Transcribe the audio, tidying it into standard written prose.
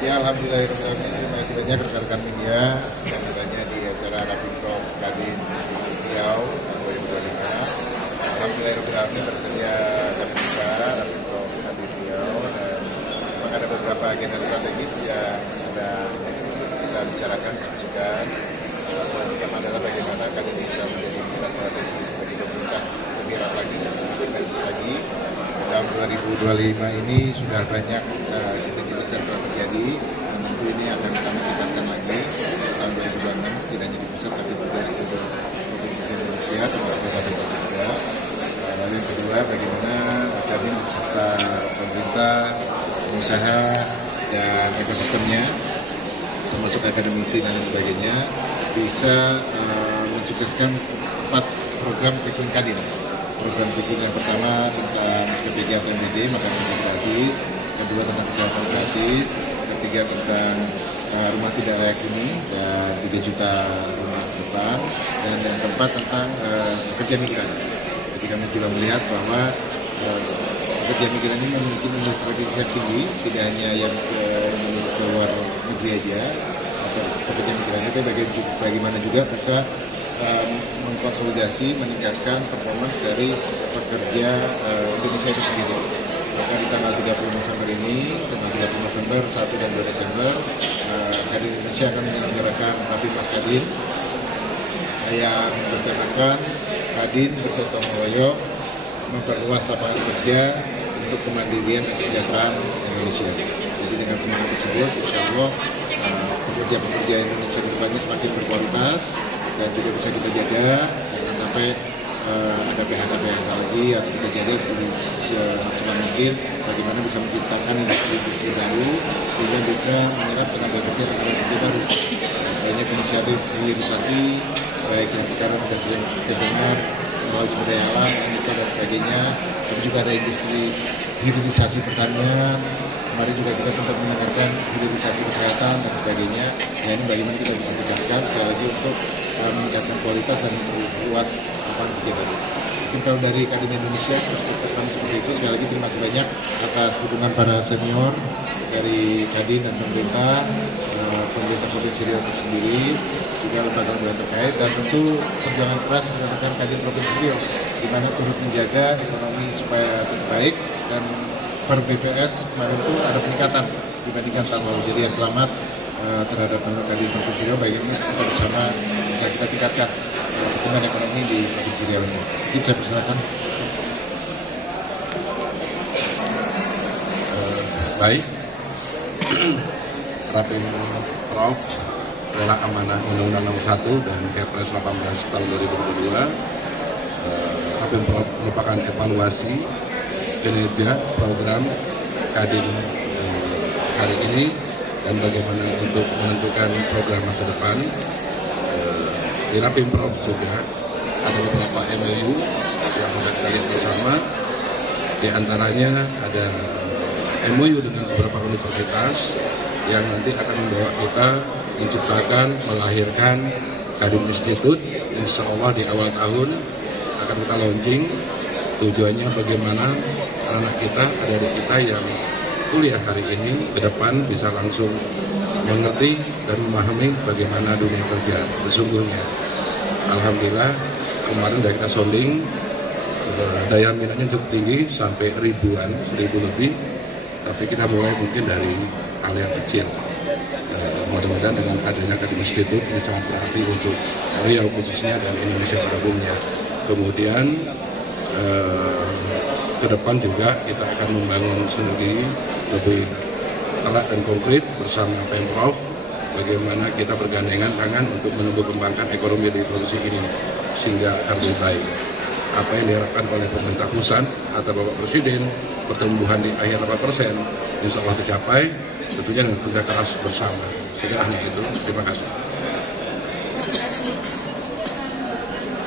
Ya, alhamdulillah, terima kasih banyak rekan-rekan media yang hadirnya di acara Rapimprov Kadin Riau tahun 2025. Alhamdulillah tersedia KPK Rapimprov Kadin Riau, dan memang ada beberapa agenda strategis yang sedang kita bicarakan, diskusikan. Yang pertama adalah bagaimana Kadin bisa menjadi mitra strategis bagi pemerintah lebih erat lagi dan lebih sinergis lagi. Tahun 2025 ini sudah banyak sinergitas yang telah terjadi, dan tentu ini akan kami tingkatkan lagi tahun 2026, tidak hanya di pusat tapi juga di seluruh provinsi Indonesia, termasuk Kabupaten Kota juga. Lalu yang kedua, bagaimana Kadin beserta pemerintah, pengusaha, dan ekosistemnya, termasuk akademisi dan lain sebagainya, bisa mensukseskan 4 program Pikun Kadin. Program Pikun yang pertama tentang SPPG atau MBD, makanan gratis. Kedua tentang kesehatan gratis. Ketiga tentang rumah tidak layak huni dan 3 juta rumah depan. Dan yang keempat tentang pekerja migran. Jadi kami juga melihat bahwa pekerja migran ini memiliki nilai strategis yang tinggi, tidak hanya yang ke luar negeri aja. Pekerja migran itu bagaimana juga bisa mengkonsolidasi, meningkatkan performance dari pekerja Indonesia itu sendiri. Maka di tanggal 30 November ini, tanggal 30 November, 1 dan 2 Desember, Kadin Indonesia akan menyelenggarakan Rapimnas Kadin yang bertemakan Kadin bergotong royong memperluas lapangan kerja untuk kemandirian dan kesejahteraan Indonesia. Jadi dengan semangat tersebut, insya Allah pekerja-pekerja Indonesia ke depannya semakin berkualitas dan juga bisa kita jaga, jangan sampai ada PHK lagi, atau kita jaga semaksimal mungkin bagaimana bisa menciptakan industri baru sehingga bisa menyerap tenaga kerja baru. Banyak inisiatif hilirisasi, baik yang sekarang sudah sering didengar melalui sumber daya alam, nikah dan sebagainya, tapi juga ada industri hilirisasi pertanian. Kemarin juga kita sempat mendengarkan hilirisasi kesehatan dan sebagainya. Ya, ini bagaimana kita bisa tingkatkan sekali lagi untuk meningkatkan kualitas dan memperluas lapangan kerja baru. Mungkin kalau dari Kadin Indonesia terus berperan seperti itu, sekali lagi terima kasih banyak atas dukungan para senior dari Kadin dan pemerintah Provinsi Riau itu sendiri, juga lembaga-lembaga terkait, dan tentu perjuangan keras rekan-rekan Kadin Provinsi Riau, di mana turut menjaga ekonomi supaya baik, dan per BPS kemarin itu ada peningkatan dibandingkan tahun lalu. Jadi ya selamat terhadap Kadin Provinsi Riau, bagaimana kita bersama bisa kita tingkatkan pertumbuhan ekonomi di Provinsi Riau ini. Mungkin saya persilakan. Baik, Rapimprov adalah amanah Undang-Undang Nomor 1 dan Kepres 18 tahun 2022. Rapimprov merupakan evaluasi kinerja program Kadin hari ini dan bagaimana untuk menentukan program masa depan. Di Rapimprov juga ada beberapa MOU yang sudah kita lihat bersama. Di antaranya ada MOU dengan beberapa universitas yang nanti akan membawa kita menciptakan, melahirkan Kadin Institute. Insya Allah di awal tahun akan kita launching. Tujuannya bagaimana anak kita, adik-adik kita yang kuliah hari ini ke depan bisa langsung mengerti dan memahami bagaimana dunia kerja sesungguhnya. Alhamdulillah kemarin sudah kita sounding, daya minatnya cukup tinggi sampai ribuan, 1000 lebih, tapi kita mulai mungkin dari hal yang kecil. Mudah-mudahan dengan adanya Kadin Institute ini sangat berarti untuk Riau khususnya dan Indonesia pada umumnya. Kemudian ke depan juga kita akan membangun sinergi lebih erat dan konkret bersama Pemprov, bagaimana kita bergandengan tangan untuk menumbuh kembangkan ekonomi di provinsi ini sehingga akan lebih baik. Apa yang diharapkan oleh pemerintah pusat atau Bapak Presiden, pertumbuhan di akhir 8%, insya Allah tercapai, tentunya dengan kerja keras bersama. Sekiranya itu, terima kasih.